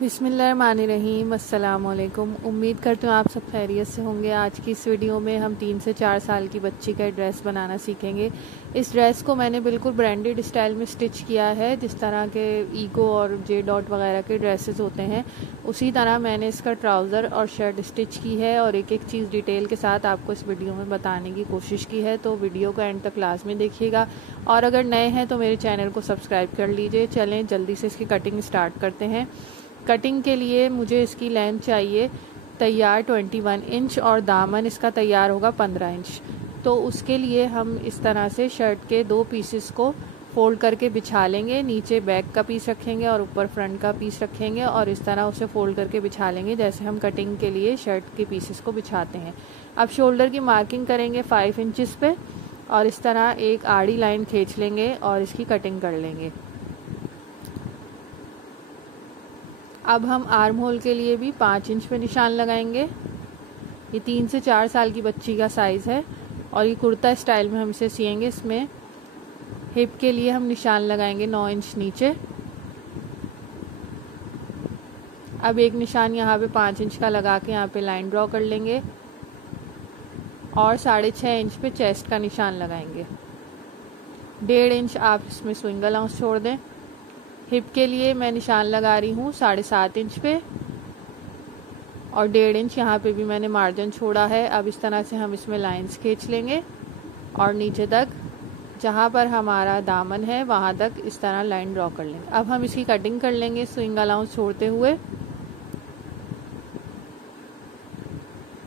बिस्मिल्लाहिर्रहमानिर्रहीम। अस्सलाम वालेकुम। उम्मीद करती हूँ आप सब खैरियत से होंगे। आज की इस वीडियो में हम 3 से 4 साल की बच्ची का ड्रेस बनाना सीखेंगे। इस ड्रेस को मैंने बिल्कुल ब्रांडेड स्टाइल में स्टिच किया है, जिस तरह के ईगो और जे डॉट वगैरह के ड्रेसेस होते हैं उसी तरह मैंने इसका ट्राउज़र और शर्ट स्टिच की है और एक एक चीज़ डिटेल के साथ आपको इस वीडियो में बताने की कोशिश की है। तो वीडियो को एंड तक क्लास में देखिएगा और अगर नए हैं तो मेरे चैनल को सब्सक्राइब कर लीजिए। चलें जल्दी से इसकी कटिंग स्टार्ट करते हैं। कटिंग के लिए मुझे इसकी लेंथ चाहिए तैयार 21 इंच और दामन इसका तैयार होगा 15 इंच। तो उसके लिए हम इस तरह से शर्ट के 2 पीसेस को फोल्ड करके बिछा लेंगे। नीचे बैक का पीस रखेंगे और ऊपर फ्रंट का पीस रखेंगे और इस तरह उसे फोल्ड करके बिछा लेंगे जैसे हम कटिंग के लिए शर्ट के पीसेस को बिछाते हैं। अब शोल्डर की मार्किंग करेंगे 5 इंचेस पे और इस तरह एक आड़ी लाइन खींच लेंगे और इसकी कटिंग कर लेंगे। अब हम आर्म होल के लिए भी 5 इंच पे निशान लगाएंगे। ये 3 से 4 साल की बच्ची का साइज़ है और ये कुर्ता स्टाइल में हम इसे सिएंगे। इसमें हिप के लिए हम निशान लगाएंगे 9 इंच नीचे। अब एक निशान यहाँ पे 5 इंच का लगा के यहाँ पे लाइन ड्रॉ कर लेंगे और 6.5 इंच पे चेस्ट का निशान लगाएंगे। 1.5 इंच आप इसमें स्विंग अलाउंस छोड़ दें। हिप के लिए मैं निशान लगा रही हूँ 7.5 इंच पे और 1.5 इंच यहाँ पे भी मैंने मार्जिन छोड़ा है। अब इस तरह से हम इसमें लाइंस खींच लेंगे और नीचे तक जहाँ पर हमारा दामन है वहाँ तक इस तरह लाइन ड्रॉ कर लेंगे। अब हम इसकी कटिंग कर लेंगे स्विंग अलाउंस छोड़ते हुए।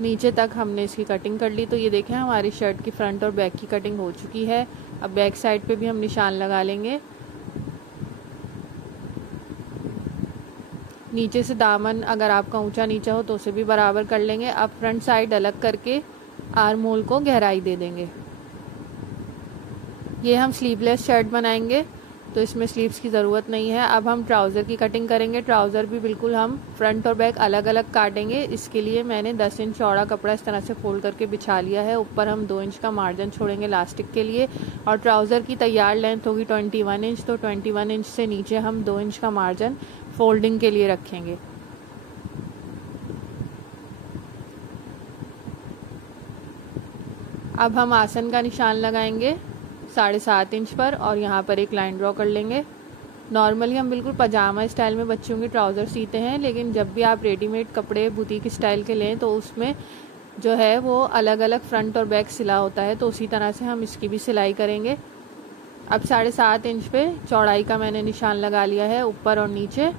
नीचे तक हमने इसकी कटिंग कर ली। तो ये देखें हमारी शर्ट की फ्रंट और बैक की कटिंग हो चुकी है। अब बैक साइड पे भी हम निशान लगा लेंगे। नीचे से दामन अगर आपका ऊंचा नीचा हो तो उसे भी बराबर कर लेंगे। अब फ्रंट साइड अलग करके आर्म होल को गहराई दे देंगे। ये हम स्लीवलेस शर्ट बनाएंगे तो इसमें स्लीव्स की ज़रूरत नहीं है। अब हम ट्राउज़र की कटिंग करेंगे। ट्राउज़र भी बिल्कुल हम फ्रंट और बैक अलग अलग काटेंगे। इसके लिए मैंने 10 इंच चौड़ा कपड़ा इस तरह से फोल्ड करके बिछा लिया है। ऊपर हम 2 इंच का मार्जिन छोड़ेंगे इलास्टिक के लिए और ट्राउज़र की तैयार लेंथ होगी 21 इंच। तो 21 इंच से नीचे हम 2 इंच का मार्जिन फोल्डिंग के लिए रखेंगे। अब हम आसन का निशान लगाएंगे 7.5 इंच पर और यहाँ पर एक लाइन ड्रॉ कर लेंगे। नॉर्मली हम बिल्कुल पजामा स्टाइल में बच्चों के ट्राउज़र सीते हैं, लेकिन जब भी आप रेडीमेड कपड़े बुटीक स्टाइल के लें तो उसमें जो है वो अलग अलग फ्रंट और बैक सिला होता है। तो उसी तरह से हम इसकी भी सिलाई करेंगे। अब 7.5 इंच पे चौड़ाई का मैंने निशान लगा लिया है ऊपर और नीचे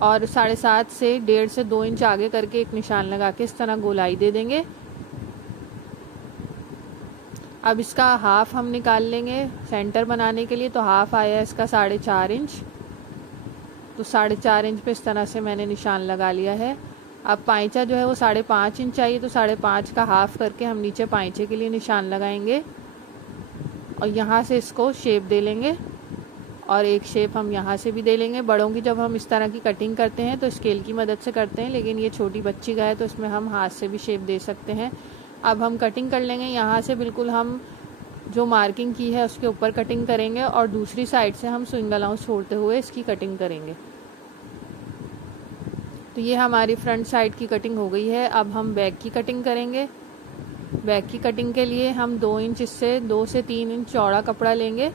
और 7.5 से 1.5 से 2 इंच आगे करके एक निशान लगा के इस तरह गोलाई दे देंगे। अब इसका हाफ हम निकाल लेंगे सेंटर बनाने के लिए। तो हाफ आया इसका 4.5 इंच। तो 4.5 इंच पे इस तरह से मैंने निशान लगा लिया है। अब पाइचा जो है वो 5.5 इंच चाहिए, तो 5.5 का हाफ करके हम नीचे पाइचे के लिए निशान लगाएंगे और यहाँ से इसको शेप दे लेंगे और एक शेप हम यहाँ से भी दे लेंगे। बड़ों की जब हम इस तरह की कटिंग करते हैं तो स्केल की मदद से करते हैं, लेकिन ये छोटी बच्ची का है तो इसमें हम हाथ से भी शेप दे सकते हैं। अब हम कटिंग कर लेंगे। यहाँ से बिल्कुल हम जो मार्किंग की है उसके ऊपर कटिंग करेंगे और दूसरी साइड से हम स्विंग अलाउंस छोड़ते हुए इसकी कटिंग करेंगे। तो ये हमारी फ्रंट साइड की कटिंग हो गई है। अब हम बैक की कटिंग करेंगे। बैक की कटिंग के लिए हम 2 इंच इससे 2 से 3 इंच चौड़ा कपड़ा लेंगे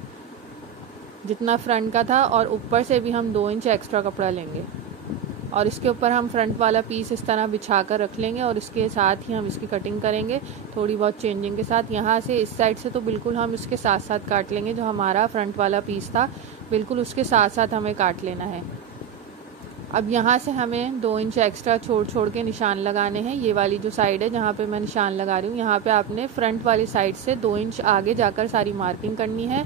जितना फ्रंट का था और ऊपर से भी हम 2 इंच एक्स्ट्रा कपड़ा लेंगे और इसके ऊपर हम फ्रंट वाला पीस इस तरह बिछा कर रख लेंगे और इसके साथ ही हम इसकी कटिंग करेंगे थोड़ी बहुत चेंजिंग के साथ। यहाँ से इस साइड से तो बिल्कुल हम इसके साथ साथ काट लेंगे। जो हमारा फ्रंट वाला पीस था बिल्कुल उसके साथ साथ हमें काट लेना है। अब यहाँ से हमें 2 इंच एक्स्ट्रा छोड़ के निशान लगाने हैं। ये वाली जो साइड है जहाँ पे मैं निशान लगा रही हूँ, यहाँ पे आपने फ्रंट वाली साइड से 2 इंच आगे जाकर सारी मार्किंग करनी है।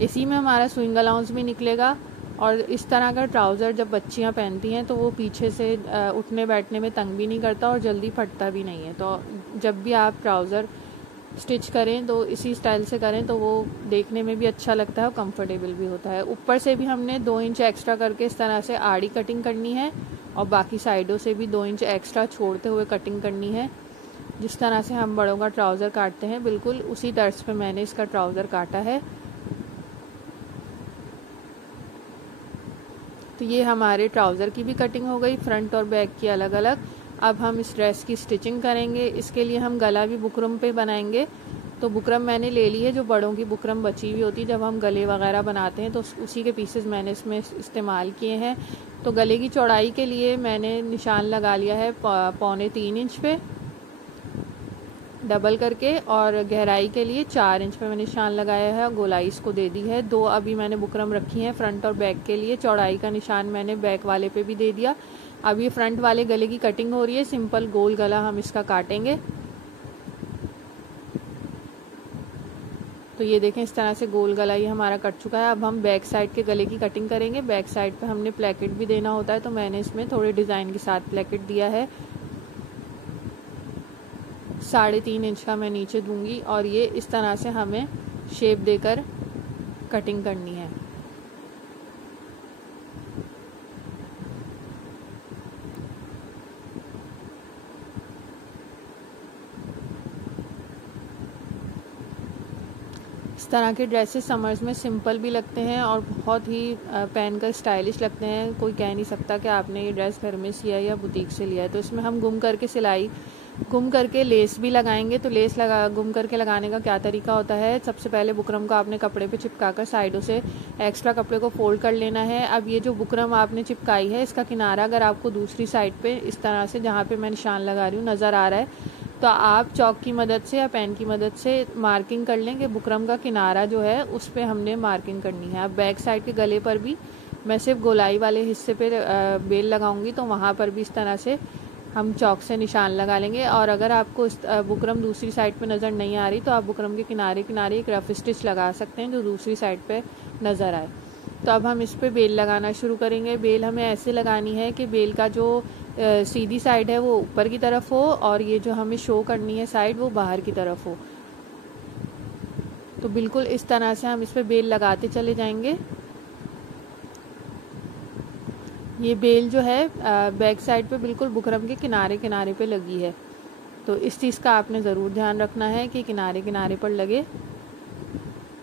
इसी में हमारा स्विंग अलाउंस भी निकलेगा और इस तरह का ट्राउज़र जब बच्चियां पहनती हैं तो वो पीछे से उठने बैठने में तंग भी नहीं करता और जल्दी फटता भी नहीं है। तो जब भी आप ट्राउज़र स्टिच करें तो इसी स्टाइल से करें तो वो देखने में भी अच्छा लगता है और कंफर्टेबल भी होता है। ऊपर से भी हमने 2 इंच एक्स्ट्रा करके इस तरह से आड़ी कटिंग करनी है और बाकी साइडों से भी 2 इंच एक्स्ट्रा छोड़ते हुए कटिंग करनी है। जिस तरह से हम बड़ों का ट्राउज़र काटते हैं बिल्कुल उसी तर्ज पे मैंने इसका ट्राउज़र काटा है। तो ये हमारे ट्राउज़र की भी कटिंग हो गई, फ्रंट और बैक की अलग अलग। अब हम इस ड्रेस की स्टिचिंग करेंगे। इसके लिए हम गला भी बुकरम पे बनाएंगे। तो बुकरम मैंने ले ली है, जो बड़ों की बुकरम बची हुई होती है जब हम गले वगैरह बनाते हैं, तो उसी के पीसेस मैंने इसमें इस्तेमाल किए हैं। तो गले की चौड़ाई के लिए मैंने निशान लगा लिया है 3.25 इंच पे डबल करके, और गहराई के लिए 4 इंच पे मैंने निशान लगाया है और गोलाई इसको दे दी है। 2 अभी मैंने बुकरम रखी हैं फ्रंट और बैक के लिए। चौड़ाई का निशान मैंने बैक वाले पे भी दे दिया। अब ये फ्रंट वाले गले की कटिंग हो रही है, सिंपल गोल गला हम इसका काटेंगे। तो ये देखें, इस तरह से गोल गला ये हमारा कट चुका है। अब हम बैक साइड के गले की कटिंग करेंगे। बैक साइड पे हमने प्लेकेट भी देना होता है, तो मैंने इसमें थोड़े डिज़ाइन के साथ प्लेकेट दिया है। 3.5 इंच का मैं नीचे दूंगी, और ये इस तरह से हमें शेप देकर कटिंग करनी है। इस तरह के ड्रेसेस समर्स में सिंपल भी लगते हैं और बहुत ही पहनकर स्टाइलिश लगते हैं। कोई कह नहीं सकता कि आपने ये ड्रेस घर में सिया या बुटीक से लिया है। तो इसमें हम गुम करके लेस भी लगाएंगे। तो लेस गुम करके लगाने का क्या तरीका होता है, सबसे पहले बुकरम को आपने कपड़े पे चिपकाकर साइडों से एक्स्ट्रा कपड़े को फोल्ड कर लेना है। अब ये जो बुकरम आपने चिपकाई है, इसका किनारा अगर आपको दूसरी साइड पे इस तरह से, जहाँ पे मैं निशान लगा रही हूँ, नज़र आ रहा है, तो आप चौक की मदद से या पेन की मदद से मार्किंग कर लें कि बुकरम का किनारा जो है उस पर हमने मार्किंग करनी है। अब बैक साइड के गले पर भी मैं सिर्फ गोलाई वाले हिस्से पे बेल लगाऊंगी, तो वहाँ पर भी इस तरह से हम चौक से निशान लगा लेंगे। और अगर आपको बुकरम दूसरी साइड पे नज़र नहीं आ रही, तो आप बुकरम के किनारे किनारे एक रफ स्टिच लगा सकते हैं जो दूसरी साइड पे नज़र आए। तो अब हम इस पर बेल लगाना शुरू करेंगे। बेल हमें ऐसे लगानी है कि बेल का जो सीधी साइड है वो ऊपर की तरफ हो, और ये जो हमें शो करनी है साइड, वो बाहर की तरफ हो। तो बिल्कुल इस तरह से हम इस पर बेल लगाते चले जाएंगे। ये बेल जो है बैक साइड पे बिल्कुल बुकरम के किनारे किनारे पे लगी है। तो इस चीज़ का आपने ज़रूर ध्यान रखना है कि किनारे किनारे पर लगे।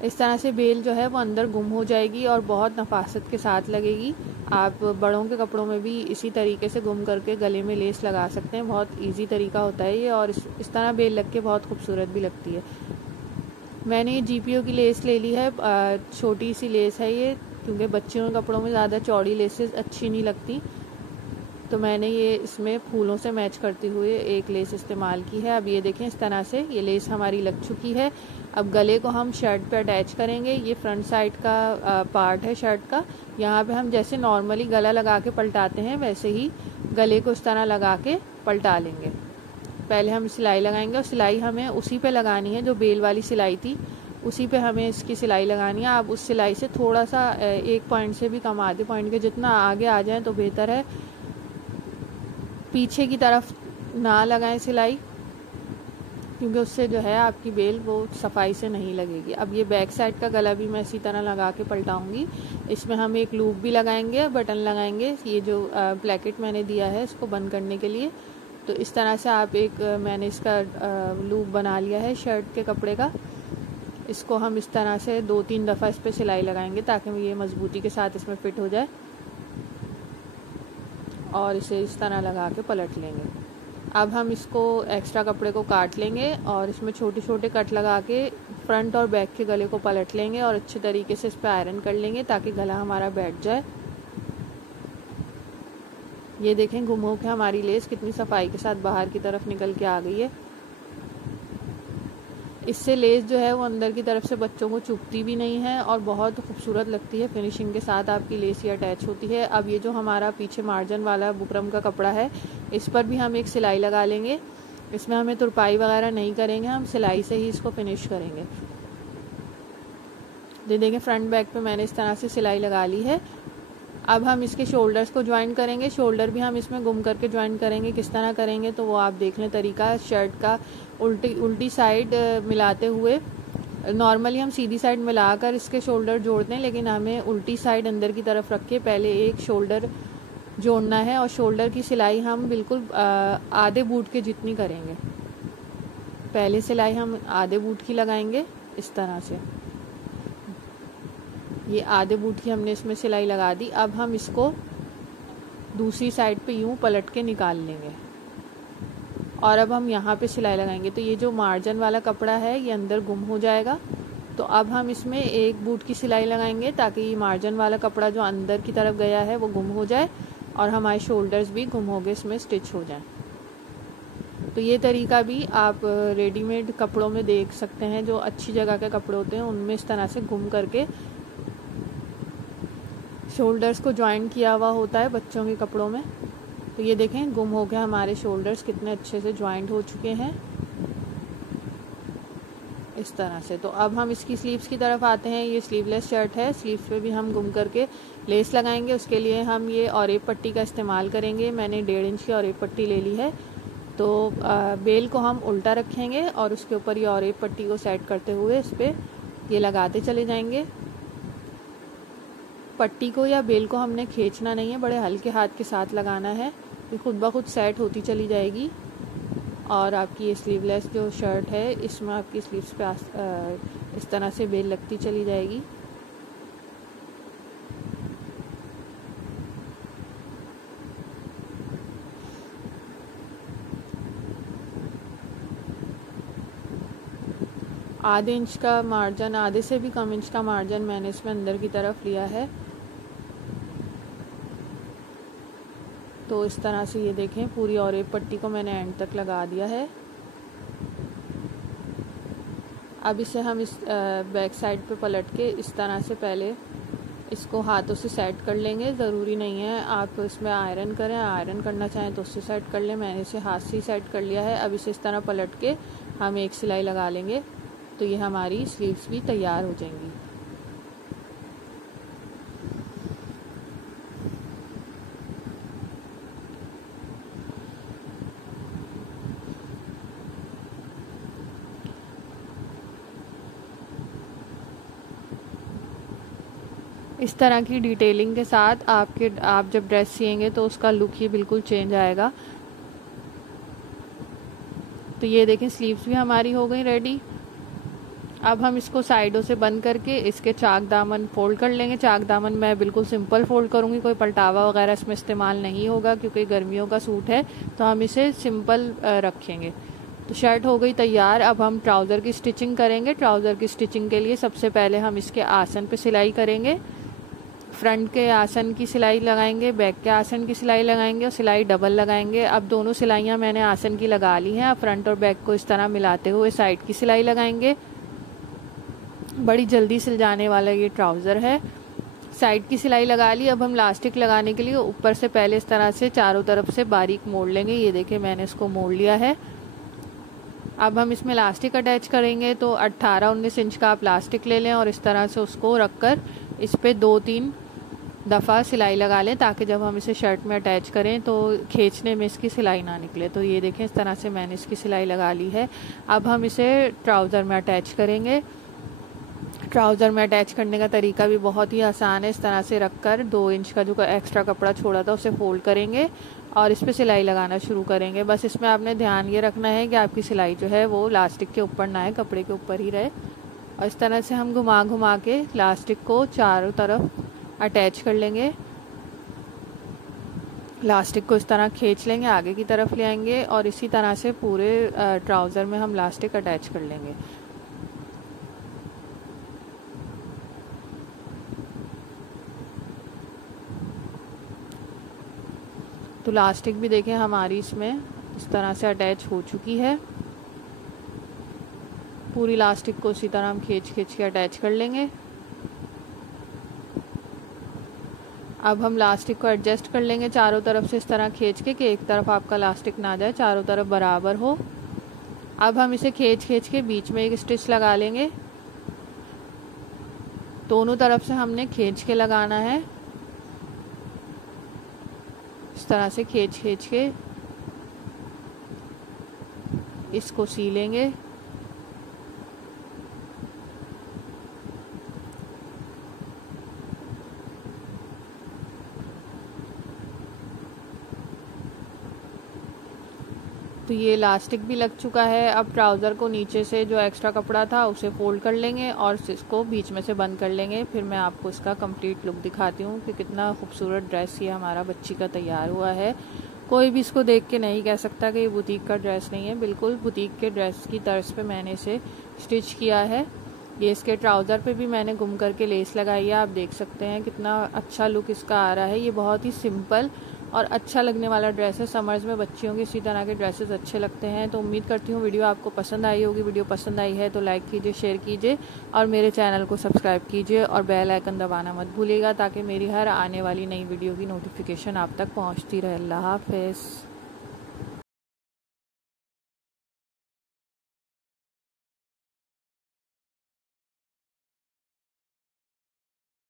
इस तरह से बेल जो है वो अंदर गुम हो जाएगी और बहुत नफासत के साथ लगेगी। आप बड़ों के कपड़ों में भी इसी तरीके से गुम करके गले में लेस लगा सकते हैं। बहुत इजी तरीका होता है ये, और इस तरह बेल लग के बहुत खूबसूरत भी लगती है। मैंने ये GPO की लेस ले ली है, छोटी सी लेस है ये, क्योंकि बच्चियों के कपड़ों में ज़्यादा चौड़ी लेसेस अच्छी नहीं लगती। तो मैंने ये इसमें फूलों से मैच करते हुए एक लेस इस्तेमाल की है। अब ये देखें, इस तरह से ये लेस हमारी लग चुकी है। अब गले को हम शर्ट पे अटैच करेंगे। ये फ्रंट साइड का पार्ट है शर्ट का। यहाँ पे हम जैसे नॉर्मली गला लगा के पलटाते हैं, वैसे ही गले को इस तरह लगा के पलटा लेंगे। पहले हम सिलाई लगाएंगे, और सिलाई हमें उसी पे लगानी है जो बेल वाली सिलाई थी, उसी पे हमें इसकी सिलाई लगानी है। आप उस सिलाई से थोड़ा सा 1 पॉइंट से भी कम, आधे पॉइंट के जितना आगे आ जाए तो बेहतर है। पीछे की तरफ ना लगाएं सिलाई, क्योंकि उससे जो है आपकी बेल वो सफाई से नहीं लगेगी। अब ये बैक साइड का गला भी मैं इसी तरह लगा के पलटाऊंगी। इसमें हम एक लूप भी लगाएंगे, बटन लगाएंगे। ये जो ब्लैकेट मैंने दिया है इसको बंद करने के लिए, तो इस तरह से आप मैंने इसका लूप बना लिया है शर्ट के कपड़े का। इसको हम इस तरह से 2-3 दफ़ा इस पर सिलाई लगाएंगे ताकि ये मजबूती के साथ इसमें फिट हो जाए, और इसे इस तरह लगा के पलट लेंगे। अब हम इसको एक्स्ट्रा कपड़े को काट लेंगे और इसमें छोटे छोटे कट लगा के फ्रंट और बैक के गले को पलट लेंगे और अच्छे तरीके से इस पर आयरन कर लेंगे ताकि गला हमारा बैठ जाए। ये देखें, गुम हो के हमारी लेस कितनी सफाई के साथ बाहर की तरफ निकल के आ गई है। इससे लेस जो है वो अंदर की तरफ से बच्चों को चुभती भी नहीं है और बहुत खूबसूरत लगती है। फिनिशिंग के साथ आपकी लेस ये अटैच होती है। अब ये जो हमारा पीछे मार्जिन वाला बुकरम का कपड़ा है, इस पर भी हम एक सिलाई लगा लेंगे। इसमें हमें तुरपाई वगैरह नहीं करेंगे, हम सिलाई से ही इसको फिनिश करेंगे। देखें, फ्रंट बैक पे मैंने इस तरह से सिलाई लगा ली है। अब हम इसके शोल्डर्स को ज्वाइन करेंगे। शोल्डर भी हम इसमें गुम करके ज्वाइन करेंगे। किस तरह करेंगे तो वो आप देख लें तरीका। शर्ट का उल्टी साइड मिलाते हुए, नॉर्मली हम सीधी साइड मिलाकर इसके शोल्डर जोड़ते हैं, लेकिन हमें उल्टी साइड अंदर की तरफ रख के पहले एक शोल्डर जोड़ना है और शोल्डर की सिलाई हम बिल्कुल आधे बूट के जितनी करेंगे। पहले सिलाई हम आधे बूट की लगाएंगे इस तरह से। ये आधे बूट की हमने इसमें सिलाई लगा दी। अब हम इसको दूसरी साइड पे यूँ पलट के निकाल लेंगे। और अब हम यहाँ पे सिलाई लगाएंगे। तो ये जो मार्जिन वाला कपड़ा है ये अंदर गुम हो जाएगा। तो अब हम इसमें एक बूट की सिलाई लगाएंगे ताकि ये मार्जिन वाला कपड़ा जो अंदर की तरफ गया है वो गुम हो जाए और हमारे शोल्डर्स भी गुम हो गए इसमें स्टिच हो जाए। तो ये तरीका भी आप रेडीमेड कपड़ों में देख सकते हैं। जो अच्छी जगह के कपड़े होते हैं उनमें इस तरह से गुम करके शोल्डर्स को ज्वाइन किया हुआ होता है बच्चों के कपड़ों में। तो ये देखें गुम हो गया, हमारे शोल्डर्स कितने अच्छे से ज्वाइंट हो चुके हैं इस तरह से। तो अब हम इसकी स्लीव्स की तरफ आते हैं। ये स्लीवलेस शर्ट है, स्लीव्स पे भी हम गुम करके लेस लगाएंगे। उसके लिए हम ये ऑरेप पट्टी का इस्तेमाल करेंगे। मैंने 1.5 इंच की ऑरेप पट्टी ले ली है। तो बेल को हम उल्टा रखेंगे और उसके ऊपर ये ऑरेप पट्टी को सेट करते हुए इस पर ये लगाते चले जाएंगे। पट्टी को या बेल को हमने खींचना नहीं है, बड़े हल्के हाथ के साथ लगाना है। ये खुद ब खुद सेट होती चली जाएगी। और आपकी ये स्लीवलेस जो शर्ट है इसमें आपकी स्लीव्स पे इस तरह से बेल लगती चली जाएगी। आधे इंच का मार्जिन, आधे से भी कम इंच का मार्जिन मैंने इसमें अंदर की तरफ लिया है। तो इस तरह से ये देखें पूरी ऑरेप पट्टी को मैंने एंड तक लगा दिया है। अब इसे हम इस बैक साइड पे पलट के इस तरह से पहले इसको हाथों से सेट कर लेंगे। ज़रूरी नहीं है आप इसमें आयरन करें, आयरन करना चाहें तो उससे सेट कर लें। मैंने इसे हाथ से ही सेट कर लिया है। अब इसे इस तरह पलट के हम एक सिलाई लगा लेंगे तो ये हमारी स्लीव्स भी तैयार हो जाएंगी। इस तरह की डिटेलिंग के साथ आप जब ड्रेस सिएंगे तो उसका लुक ही बिल्कुल चेंज आएगा। तो ये देखें स्लीव्स भी हमारी हो गई रेडी। अब हम इसको साइडों से बंद करके इसके चाक दामन फोल्ड कर लेंगे। चाक दामन मैं बिल्कुल सिंपल फोल्ड करूँगी, कोई पलटावा वगैरह इसमें इस्तेमाल नहीं होगा क्योंकि गर्मियों का सूट है तो हम इसे सिंपल रखेंगे। तो शर्ट हो गई तैयार। अब हम ट्राउज़र की स्टिचिंग करेंगे। ट्राउज़र की स्टिचिंग के लिए सबसे पहले हम इसके आसन पे सिलाई करेंगे। फ्रंट के आसन की सिलाई लगाएंगे, बैक के आसन की सिलाई लगाएंगे और सिलाई डबल लगाएंगे। अब दोनों सिलाइयाँ मैंने आसन की लगा ली हैं। अब फ्रंट और बैक को इस तरह मिलाते हुए साइड की सिलाई लगाएंगे। बड़ी जल्दी सिल जाने वाला ये ट्राउज़र है। साइड की सिलाई लगा ली। अब हम लास्टिक लगाने के लिए ऊपर से पहले इस तरह से चारों तरफ से बारीक मोड़ लेंगे। ये देखिए मैंने इसको मोड़ लिया है। अब हम इसमें लास्टिक अटैच करेंगे। तो 18-19 इंच का आप लास्टिक ले लें और इस तरह से उसको रखकर इस पर 2-3 दफ़ा सिलाई लगा लें ताकि जब हम इसे शर्ट में अटैच करें तो खींचने में इसकी सिलाई ना निकले। तो ये देखें इस तरह से मैंने इसकी सिलाई लगा ली है। अब हम इसे ट्राउज़र में अटैच करेंगे। ट्राउज़र में अटैच करने का तरीका भी बहुत ही आसान है। इस तरह से रखकर 2 इंच का जो एक्स्ट्रा कपड़ा छोड़ा था उसे फोल्ड करेंगे और इस पर सिलाई लगाना शुरू करेंगे। बस इसमें आपने ध्यान ये रखना है कि आपकी सिलाई जो है वो लास्टिक के ऊपर ना है, कपड़े के ऊपर ही रहे। और इस तरह से हम घुमा घुमा के लास्टिक को चारों तरफ अटैच कर लेंगे। लास्टिक को इस तरह खींच लेंगे, आगे की तरफ ले आएंगे और इसी तरह से पूरे ट्राउज़र में हम लास्टिक अटैच कर लेंगे। तो लास्टिक भी देखें हमारी इसमें इस तरह से अटैच हो चुकी है। पूरी लास्टिक को इसी तरह हम खींच के अटैच कर लेंगे। अब हम लास्टिक को एडजस्ट कर लेंगे चारों तरफ से इस तरह खींच के कि एक तरफ आपका लास्टिक ना जाए, चारों तरफ बराबर हो। अब हम इसे खींच के बीच में एक स्टिच लगा लेंगे। दोनों तरफ से हमने खींच के लगाना है। इस तरह से खींच के इसको सी लेंगे। तो ये इलास्टिक भी लग चुका है। अब ट्राउज़र को नीचे से जो एक्स्ट्रा कपड़ा था उसे फोल्ड कर लेंगे और इसको बीच में से बंद कर लेंगे। फिर मैं आपको इसका कंप्लीट लुक दिखाती हूँ कि कितना खूबसूरत ड्रेस ये हमारा बच्ची का तैयार हुआ है। कोई भी इसको देख के नहीं कह सकता कि ये बुटीक का ड्रेस नहीं है, बिल्कुल बुटीक के ड्रेस की तर्ज पे मैंने इसे स्टिच किया है। ये इसके ट्राउज़र पे भी मैंने गुम करके लेस लगाई है, आप देख सकते हैं कितना अच्छा लुक इसका आ रहा है। ये बहुत ही सिंपल और अच्छा लगने वाला ड्रेस है। समर्स में बच्चियों के इसी तरह के ड्रेसेस अच्छे लगते हैं। तो उम्मीद करती हूँ वीडियो आपको पसंद आई होगी। वीडियो पसंद आई है तो लाइक कीजिए, शेयर कीजिए और मेरे चैनल को सब्सक्राइब कीजिए और बेल आइकन दबाना मत भूलिएगा ताकि मेरी हर आने वाली नई वीडियो की नोटिफिकेशन आप तक पहुँचती रहे। अल्लाह हाफ़िज़।